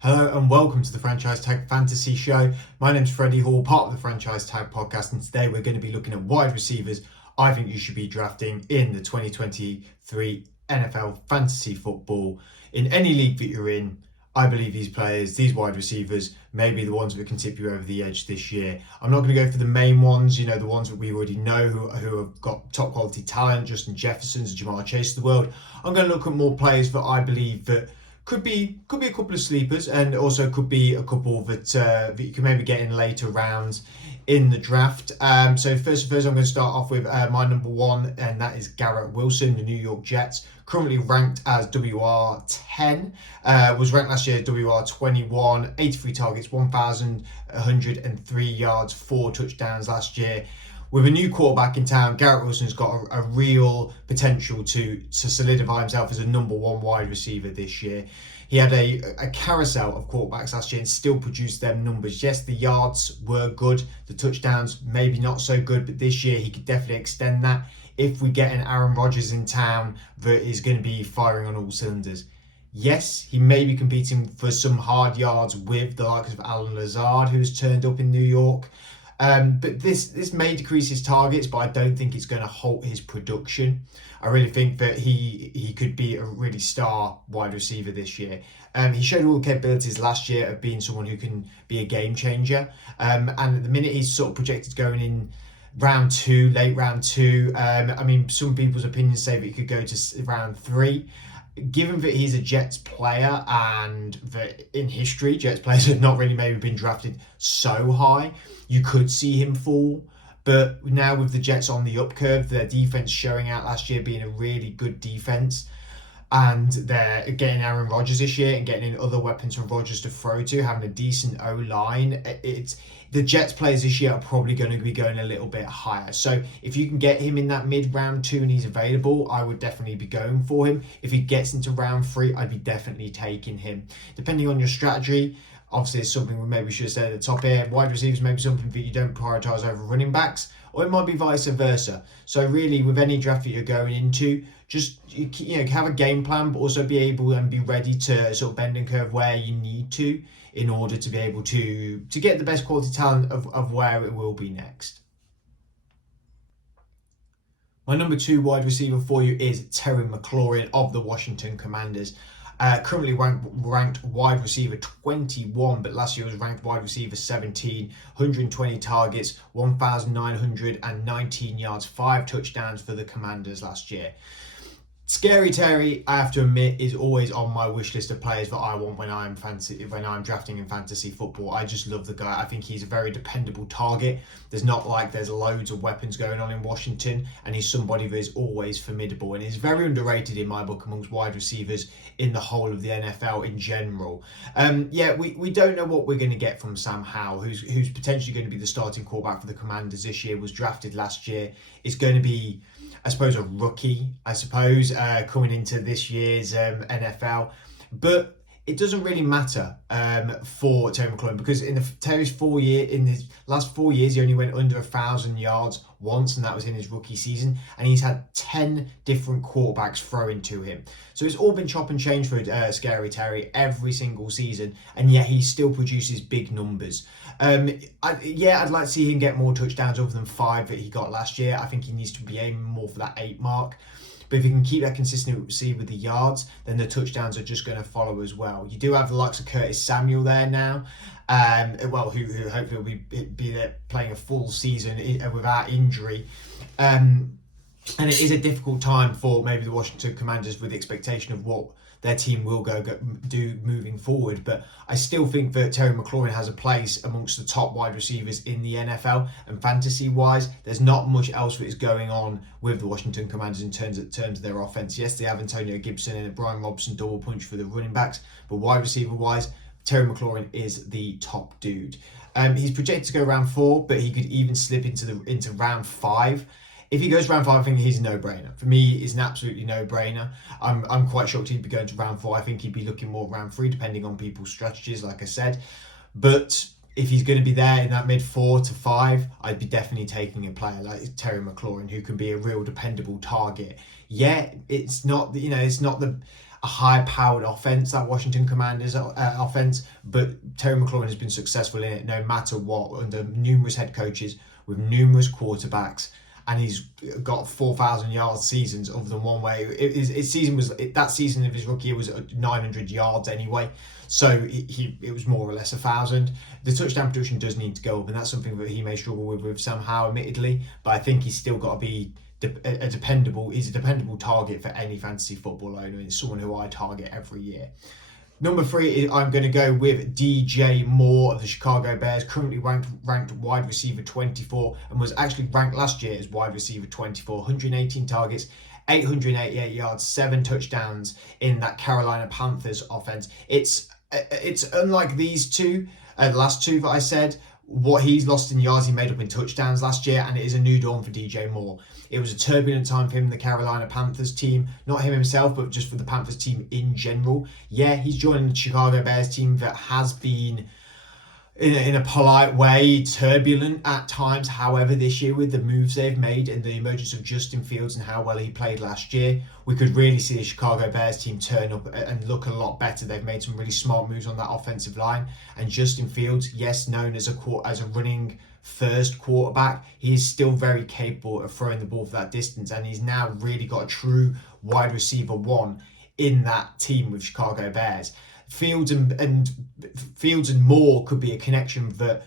Hello and welcome to the Franchise Tag Fantasy Show. My name's Freddie Hall, part of the Franchise Tag podcast, and today we're going to be looking at wide receivers I think you should be drafting in the 2023 NFL Fantasy Football. In any league that you're in, I believe these players, these wide receivers, may be the ones that can tip you over the edge this year. I'm not going to go for the main ones, the ones that we already know who have got top quality talent, Justin Jefferson's, Jamar Chase of the world. I'm going to look at more players that I believe that could be a couple of sleepers, and also could be a couple that you can maybe get in later rounds in the draft. So first, I'm going to start off with my number one, and that is Garrett Wilson, the New York Jets, currently ranked as WR10. Was ranked last year as WR21, 83 targets, 1,103 yards, 4 touchdowns last year. With a new quarterback in town, Garrett Wilson's got a real potential to solidify himself as a number one wide receiver this year. He had a carousel of quarterbacks last year and still produced them numbers. Yes, the yards were good, the touchdowns maybe not so good, but this year he could definitely extend that if we get an Aaron Rodgers in town that is going to be firing on all cylinders. Yes, he may be competing for some hard yards with the likes of Alan Lazard, who's turned up in New York. But this may decrease his targets, but I don't think it's going to halt his production. I really think that he could be a really star wide receiver this year. He showed all the capabilities last year of being someone who can be a game changer. And at the minute, he's sort of projected going in late round two. Some people's opinions say that he could go to round 3. Given that he's a Jets player and that in history, Jets players have not really maybe been drafted so high, you could see him fall. But now with the Jets on the up curve, their defense showing out last year being a really good defense, and they're getting Aaron Rodgers this year and getting in other weapons from Rodgers to throw to, having a decent O-line, the Jets players this year are probably going to be going a little bit higher. So if you can get him in that mid-round 2 and he's available, I would definitely be going for him. If he gets into round 3, I'd be definitely taking him. Depending on your strategy, obviously it's something we maybe should have said at the top here. Wide receivers may be something that you don't prioritise over running backs, or it might be vice versa. So really, with any draft that you're going into, just have a game plan, but also be able and be ready to sort of bend and curve where you need to in order to be able to get the best quality talent of where it will be next. My number 2 wide receiver for you is Terry McLaurin of the Washington Commanders. Currently ranked wide receiver 21, but last year was ranked wide receiver 17, 120 targets, 1,919 yards, 5 touchdowns for the Commanders last year. Scary Terry, I have to admit, is always on my wish list of players that I want when I'm drafting in fantasy football. I just love the guy. I think he's a very dependable target. There's loads of weapons going on in Washington, and he's somebody that is always formidable and is very underrated in my book amongst wide receivers in the whole of the NFL in general. We don't know what we're going to get from Sam Howell, who's potentially going to be the starting quarterback for the Commanders this year, was drafted last year. Is going to be, I suppose, a rookie, coming into this year's NFL. But it doesn't really matter for Terry McLaurin, because in his last 4 years, he only went under 1,000 yards once, and that was in his rookie season. And he's had 10 different quarterbacks throw into him. So it's all been chop and change for Scary Terry every single season, and yet he still produces big numbers. I'd like to see him get more touchdowns other than 5 that he got last year. I think he needs to be aiming more for that 8 mark. But if you can keep that consistency with the yards, then the touchdowns are just going to follow as well. You do have the likes of Curtis Samuel there now, who hopefully will be there playing a full season without injury. And it is a difficult time for maybe the Washington Commanders with the expectation of what their team will do moving forward. But I still think that Terry McLaurin has a place amongst the top wide receivers in the NFL, and fantasy-wise, there's not much else that is going on with the Washington Commanders in terms of their offense. Yes, they have Antonio Gibson and a Brian Robson double punch for the running backs, but wide receiver-wise, Terry McLaurin is the top dude. He's projected to go round 4, but he could even slip into round 5. If he goes round 5, I think he's a no-brainer. For me, it's an absolutely no-brainer. I'm quite shocked he'd be going to round 4. I think he'd be looking more round 3, depending on people's strategies, like I said. But if he's going to be there in that mid 4 to 5, I'd be definitely taking a player like Terry McLaurin, who can be a real dependable target. Yeah, it's not the a high-powered offense, that Washington Commanders offense, but Terry McLaurin has been successful in it no matter what, under numerous head coaches, with numerous quarterbacks, and he's got 4,000 yard seasons other than one way. That season of his rookie year was 900 yards anyway, so it was more or less 1,000. The touchdown production does need to go up, and that's something that he may struggle with somehow, admittedly, but I think he's still got to be he's a dependable target for any fantasy football owner. It's someone who I target every year. Number 3, I'm going to go with DJ Moore of the Chicago Bears, currently ranked wide receiver 24, and was actually ranked last year as wide receiver 24. 118 targets, 888 yards, 7 touchdowns in that Carolina Panthers offense. It's unlike these two, the last two that I said. What he's lost in yards, he made up in touchdowns last year, and it is a new dawn for DJ Moore. It was a turbulent time for him, the Carolina Panthers team. Not him himself, but just for the Panthers team in general. Yeah, he's joining the Chicago Bears team that has been, in a polite way, turbulent at times. However, this year with the moves they've made and the emergence of Justin Fields and how well he played last year, we could really see the Chicago Bears team turn up and look a lot better. They've made some really smart moves on that offensive line. And Justin Fields, yes, known as a running first quarterback, he is still very capable of throwing the ball for that distance, and he's now really got a true wide receiver 1 in that team with Chicago Bears. Fields and Moore could be a connection that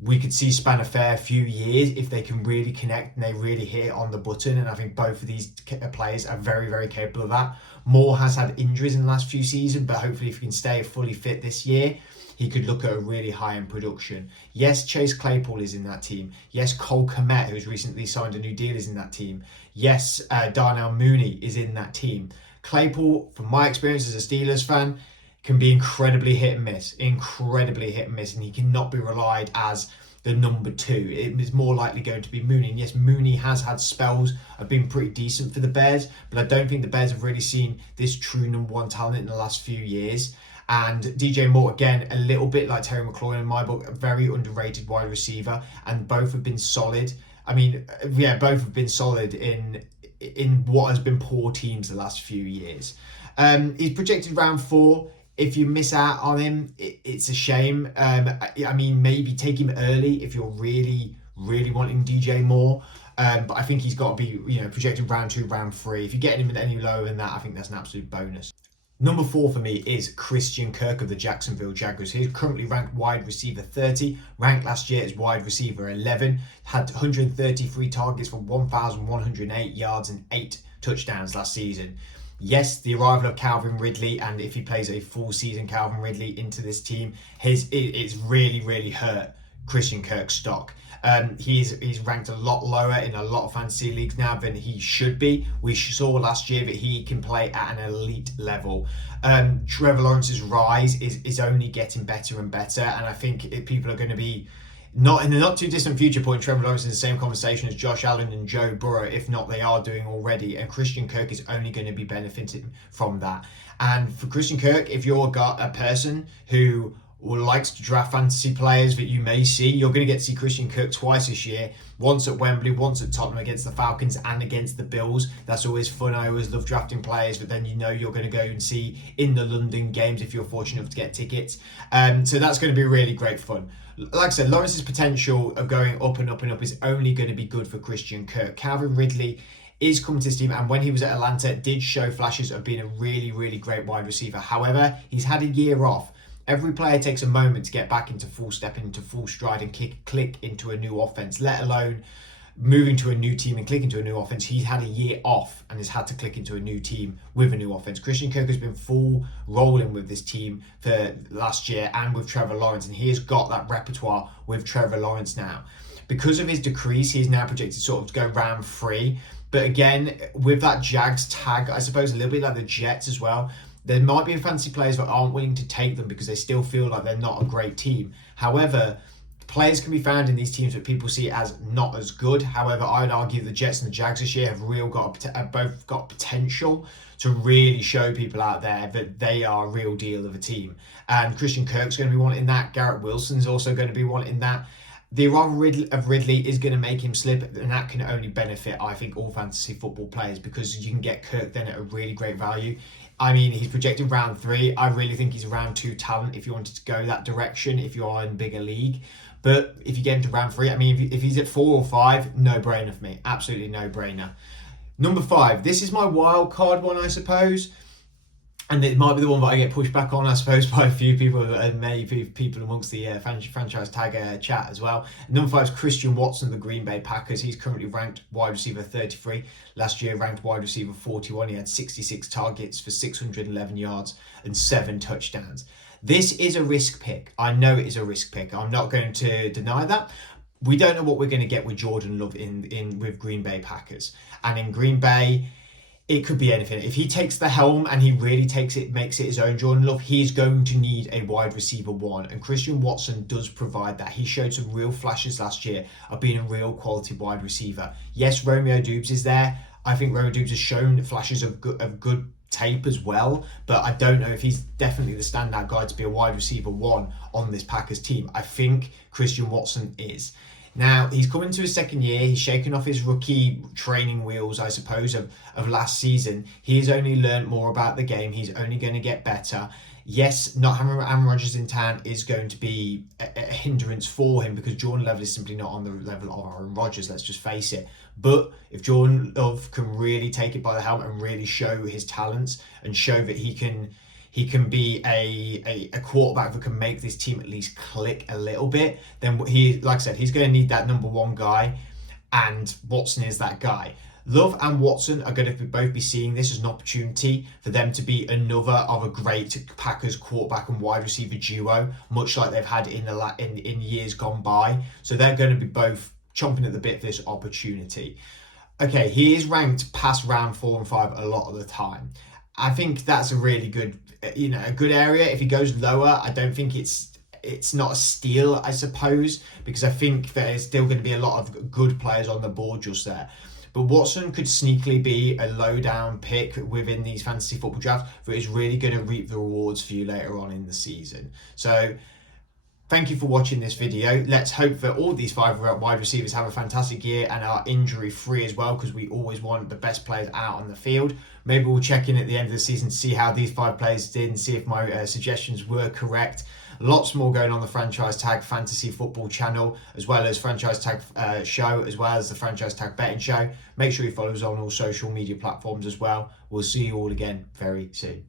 we could see span a fair few years if they can really connect and they really hit on the button, and I think both of these players are very, very capable of that. Moore has had injuries in the last few seasons, but hopefully if he can stay fully fit this year, he could look at a really high-end production. Yes, Chase Claypool is in that team. Yes, Cole Kmet, who's recently signed a new deal, is in that team. Yes, Darnell Mooney is in that team. Claypool, from my experience as a Steelers fan, can be incredibly hit and miss, and he cannot be relied as the number 2. It is more likely going to be Mooney. And yes, Mooney has had spells of being pretty decent for the Bears, but I don't think the Bears have really seen this true number 1 talent in the last few years. And DJ Moore, again, a little bit like Terry McLaurin in my book, a very underrated wide receiver, and both have been solid. Both have been solid in what has been poor teams the last few years. He's projected round 4. If you miss out on him, it's a shame. Maybe take him early if you're really, really wanting DJ Moore. But I think he's got to be, projected round 2, round 3. If you're getting him any lower than that, I think that's an absolute bonus. Number 4 for me is Christian Kirk of the Jacksonville Jaguars. He's currently ranked wide receiver 30, ranked last year as wide receiver 11, had 133 targets for 1,108 yards and 8 touchdowns last season. Yes, the arrival of Calvin Ridley, and if he plays a full season, Calvin Ridley into this team, it's really, really hurt Christian Kirk's stock. He's ranked a lot lower in a lot of fantasy leagues now than he should be. We saw last year that he can play at an elite level. Trevor Lawrence's rise is only getting better and better, and I think people are going to be, not in the not too distant future, putting Trevor Lawrence in the same conversation as Josh Allen and Joe Burrow, if not they are doing already, and Christian Kirk is only going to be benefiting from that. And for Christian Kirk, if you're a person who likes to draft fantasy players that you may see, you're going to get to see Christian Kirk twice this year, once at Wembley, once at Tottenham against the Falcons and against the Bills. That's always fun. I always love drafting players that then you're going to go and see in the London games if you're fortunate enough to get tickets. So that's going to be really great fun. Like I said, Lawrence's potential of going up and up and up is only going to be good for Christian Kirk. Calvin Ridley is coming to this team, and when he was at Atlanta, did show flashes of being a really, really great wide receiver. However, he's had a year off. Every player takes a moment to get back into full step, into full stride, and click into a new offense, let alone moving to a new team and click into a new offense. He's had a year off and has had to click into a new team with a new offense. Christian Kirk has been full rolling with this team for last year and with Trevor Lawrence, and he has got that repertoire with Trevor Lawrence now. Because of his decrease, he is now projected sort of to go round 3. But again, with that Jags tag, I suppose a little bit like the Jets as well, there might be fantasy players that aren't willing to take them because they still feel like they're not a great team. However, players can be found in these teams that people see as not as good. However, I would argue the Jets and the Jags this year have both got potential to really show people out there that they are a real deal of a team. And Christian Kirk's going to be wanting that. Garrett Wilson's also going to be wanting that. The arrival of Ridley is going to make him slip, and that can only benefit, I think, all fantasy football players because you can get Kirk then at a really great value. I mean, he's projected round 3. I really think he's a round 2 talent if you wanted to go that direction, if you are in a bigger league. But if you get him to round 3, I mean, if he's at 4 or 5, no brainer for me. Absolutely no brainer. Number 5, this is my wild card one, I suppose. And it might be the one that I get pushed back on, I suppose, by a few people, and maybe people amongst the franchise tag chat as well. Number 5 is Christian Watson, the Green Bay Packers. He's currently ranked wide receiver 33. Last year, ranked wide receiver 41. He had 66 targets for 611 yards and 7 touchdowns. This is a risk pick. I know it is a risk pick. I'm not going to deny that. We don't know what we're going to get with Jordan Love in with Green Bay Packers. And in Green Bay, it could be anything. If he takes the helm and he really makes it his own, Jordan Love, he's going to need a wide receiver 1. And Christian Watson does provide that. He showed some real flashes last year of being a real quality wide receiver. Yes, Romeo Doubs is there. I think Romeo Doubs has shown flashes of good tape as well, but I don't know if he's definitely the standout guy to be a wide receiver 1 on this Packers team. I think Christian Watson is. Now, he's coming to his second year. He's shaken off his rookie training wheels, I suppose, of last season. He's only learned more about the game. He's only going to get better. Yes, not having Aaron Rodgers in town is going to be a hindrance for him because Jordan Love is simply not on the level of Aaron Rodgers, let's just face it. But if Jordan Love can really take it by the helmet and really show his talents and show that he can be a quarterback that can make this team at least click a little bit, then he, like I said, he's going to need that number 1 guy, and Watson is that guy. Love and Watson are going to both be seeing this as an opportunity for them to be another of a great Packers quarterback and wide receiver duo, much like they've had in years gone by. So they're going to be both chomping at the bit for this opportunity. Okay, he is ranked past round 4 and 5 a lot of the time. I think that's a really good, a good area. If he goes lower, I don't think it's not a steal, I suppose, because I think there's still going to be a lot of good players on the board just there. But Watson could sneakily be a low down pick within these fantasy football drafts that is really going to reap the rewards for you later on in the season. So thank you for watching this video. Let's hope that all these 5 wide receivers have a fantastic year and are injury free as well, because we always want the best players out on the field. Maybe we'll check in at the end of the season to see how these 5 players did and see if my suggestions were correct. Lots more going on the Franchise Tag Fantasy Football channel, as well as Franchise Tag Show, as well as the Franchise Tag Betting Show. Make sure you follow us on all social media platforms as well. We'll see you all again very soon.